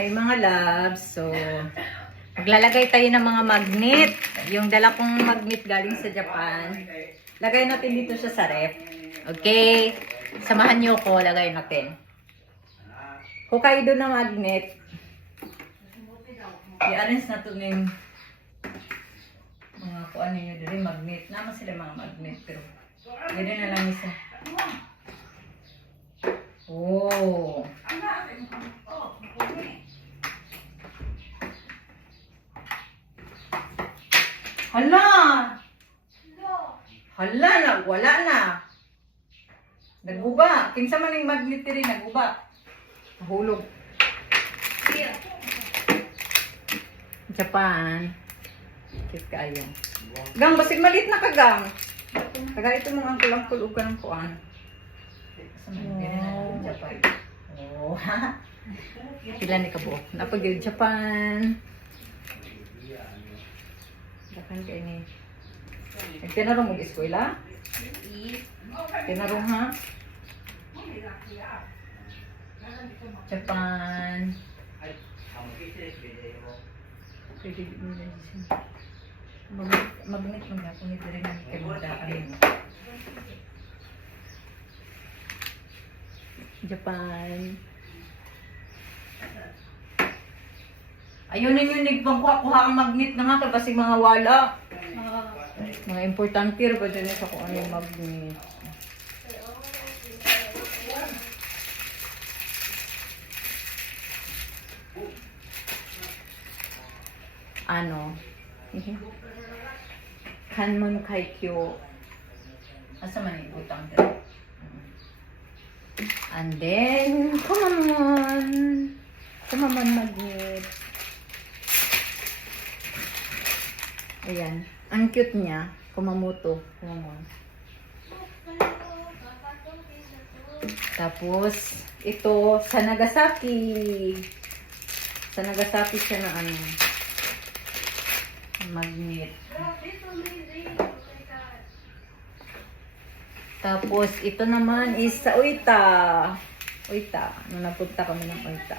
Hi mga loves. So, maglalagay tayo ng mga magnet. Yung dala kong magnet galing sa Japan. Lagay natin dito siya sa ref. Okay? Samahan niyo ko. Lagay natin. Hokkaido na magnet. I-arrange na ito ng mga kuan ninyo dito. Magnet. Naman sila mga magnet. Pero, gano'n na lang isa. Oh. Hala! Hala na, wala na. Naguba. Kinsa man yung magnet rin, naguba. Nahulog. Japan. Cute kayo. Gang, basig malit na ka, gang. Taga ito mong angkul-angkul o ka ng kuan. Wow. Japan. Oh, ha? Sila ni Kabo. Napag Japan. Japan kayo ni. Nagtinarong mag-eskwela? Tinarong ha? Japan. Pwede nila dito. Magnet lang ako nito rin ang kamudaan. Japan. Ayun ninyo nagpangkuha-kuha ang magnet na nga kasi mga wala. Mga importante rin ba dyan sa kung ano yung magnet. Ano? Kanmon Kaikyo. Asa man yung utang dyan? And then, come on. Come on, magnet. Ayan. Ang cute niya. Kumamoto. Kumamon. Tapos, ito, sa Nagasaki. Sa Nagasaki siya na ano. Magnet. Tapos, ito naman is sa Oita. Oita. Nung napunta kami ng Oita.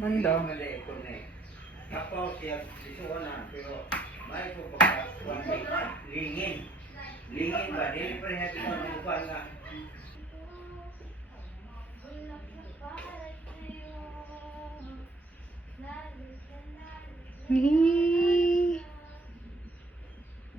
Banda. Lingin. Lingin ba? Dili pa rin natin manukuan nga. Hihihi.